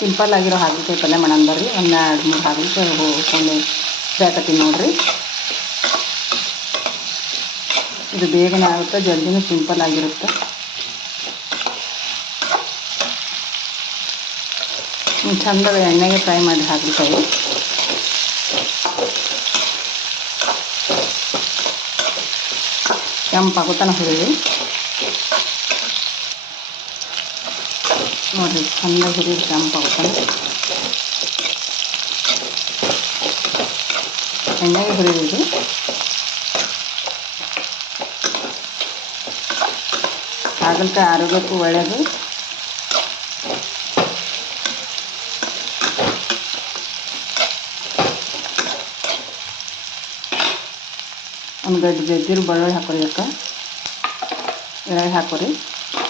Simple ಆಗಿರೋ ಹಾಗಲಕಾಯಿ ಪಲ್ಯ ಮಾಡೋಣ ಬರ್ರಿ. ಒಂದು 2-3 ಹಾಗಲಕಾಯಿ ಹೋಗ್ಕೊಂಡು ಬೇಕತ್ತೀನಿ ನೋಡಿರಿ. ಇದು ಬೇಗನೆ ಆಗುತ್ತೆ, ಜಲ್ದಿನೂ ಸಿಂಪಲ್ ಆಗಿರುತ್ತೆ. ಚಂದ ಎಣ್ಣೆಗೆ ಫ್ರೈ ಮಾಡಿ ಹಾಗಲಕಾಯಿ ಕೆಂಪಾಗುತ್ತಾನ ಹುರಿವಿ ನೋಡಿರಿ. ಚಂದ ಹುರಿದು ಕೆಂಪಾಗುತ್ತಾನೆ. ಎಣ್ಣೆಗೆ ಹುರಿದು ಹಾಗಲಕಾಯಿ ಆರೋಗ್ಯಕ್ಕೂ ಒಳ್ಳೆಯದು. ಒಂದು ಗಡ್ಡೆ ಜಜ್ಜಿರು ಬೆಳ್ಳುಳ್ಳಿ ಹಾಕೋರಿ. ಎಳ್ಳು ಹಾಕೋರಿ.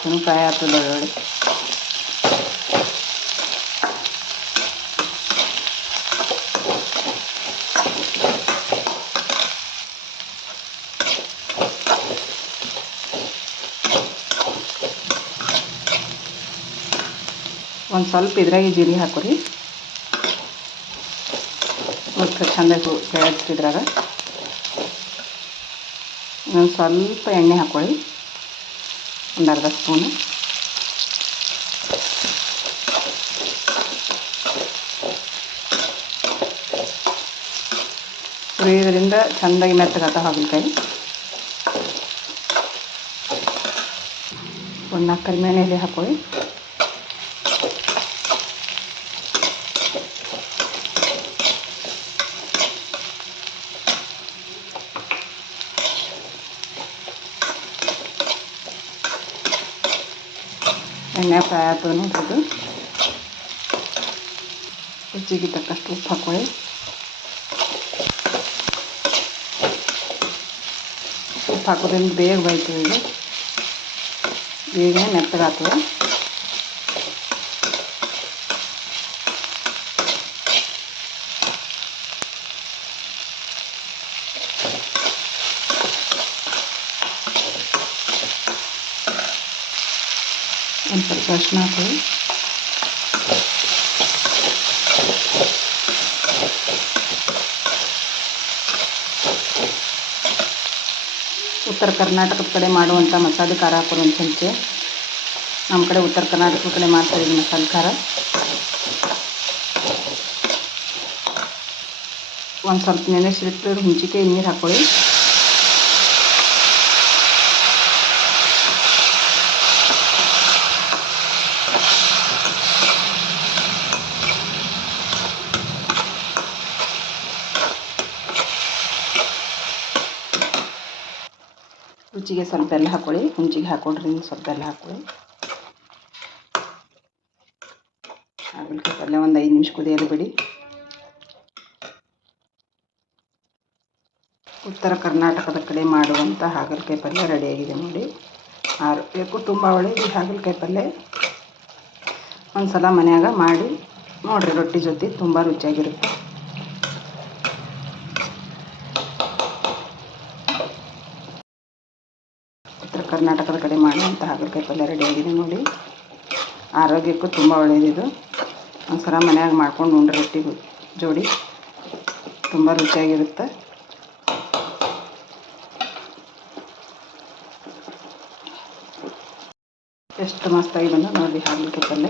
ಇನ್ನೂ ಫ್ರೈ ಆಗ್ತದೆ ಬೆಳ್ಳುಳ್ಳಿ. ಒಂದು ಸ್ವಲ್ಪ ಇದ್ರಾಗೆ ಜೀರಿಗೆ ಹಾಕೋರಿ. ಮತ್ತು ಚೆಂದ ಬೆಳೆಸ್ತಿದ್ರಾಗ ಒಂದು ಸ್ವಲ್ಪ ಎಣ್ಣೆ ಹಾಕ್ಕೊಳ್ಳಿ, ಒಂದು ಅರ್ಧ ಸ್ಪೂನು. ಹುರಿಯೋದ್ರಿಂದ ಚೆಂದಾಗಿ ಮೆತ್ತಗಾತ ಹಾಗಲಕಾಯಿ. ಒಂದು 4 ಕರಿಬೇವಿನ ಎಲೆ ಹಾಕ್ಕೊಳ್ಳಿ. ಎಣ್ಣೆ ಫ್ರೈ ಆಗ್ತದೆ ನೋಡ್ರಿ. ರುಚಿಗೆ ತಕ್ಕಷ್ಟು ಉಪ್ಪು ಹಾಕ್ಕೊಳ್ಳಿ. ಉಪ್ಪು ಹಾಕೋದ್ರಿಂದ ಬೇಗ ಬೈತದೆ. ಇದು ಬೇಗನೆ ಮೆತ್ತಗಾಗ್ತದೆ. ಒಂದು ಸ್ವಲ್ಪ ಅರಿಶಿನ ಹಾಕೊಳ್ಳಿ. ಉತ್ತರ ಕರ್ನಾಟಕದ ಕಡೆ ಮಾಡುವಂಥ ಮಸಾಲೆ ಖಾರ ಹಾಕೋರು ಒಂದು ಚಮಚೆ. ನಮ್ಮ ಕಡೆ ಉತ್ತರ ಕರ್ನಾಟಕದ ಕಡೆ ಮಾಡ್ತಾರೆ ಈ ಮಸಾಲೆ ಖಾರ. ಒಂದು ಸ್ವಲ್ಪ ನೆನೆಸಿಟ್ಟು ಹುಂಚಿಕಾಯಿ ನೀರು ಹಾಕ್ಕೊಳ್ಳಿ. ರುಚಿಗೆ ಸ್ವಲ್ಪ ಬೆಲ್ಲ ಹಾಕ್ಕೊಳ್ಳಿ. ಹುಂಚಿಗೆ ಹಾಕೊಂಡ್ರಿ ಸ್ವಲ್ಪ ಬೆಲ್ಲ ಹಾಕ್ಕೊಳ್ಳಿ. ಹಾಗಲಕಾಯಿ ಪಲ್ಯ ಒಂದು 5 ನಿಮಿಷ ಕುದಿಯಲು ಬಿಡಿ. ಉತ್ತರ ಕರ್ನಾಟಕದ ಕಡೆ ಮಾಡುವಂಥ ಹಾಗಲಕಾಯಿ ಪಲ್ಯ ರೆಡಿಯಾಗಿದೆ ನೋಡಿ. ಆರೋಗ್ಯಕ್ಕೂ ತುಂಬ ಒಳ್ಳೆಯದು ಈ ಹಾಗಲಕಾಯಿ ಪಲ್ಯ. ಒಂದು ಸಲ ಮನ್ಯಾಗ ಮಾಡಿ ನೋಡಿರಿ, ರೊಟ್ಟಿ ಜೊತೆ ತುಂಬ ರುಚಿಯಾಗಿರುತ್ತೆ. ಉತ್ತರ ಕರ್ನಾಟಕದ ಕಡೆ ಮಾಡುವಂಥ ಹಾಗಲಕಾಯಿ ಪಲ್ಯ ರೆಡಿಯಾಗಿದೆ ನೋಡಿ. ಆರೋಗ್ಯಕ್ಕೂ ತುಂಬ ಒಳ್ಳೆಯದಿದು. ಒಂದು ಸಲ ಮನ್ಯಾಗ ಮಾಡ್ಕೊಂಡು ಉಂಡ್ರೆ ರೊಟ್ಟಿ ಜೋಡಿ ತುಂಬ ರುಚಿಯಾಗಿರುತ್ತೆ. ಎಷ್ಟು ಮಸ್ತಾಗಿ ಬಂದ ನೋಡಿ ಹಾಗಲಕಾಯಿ ಪಲ್ಯ.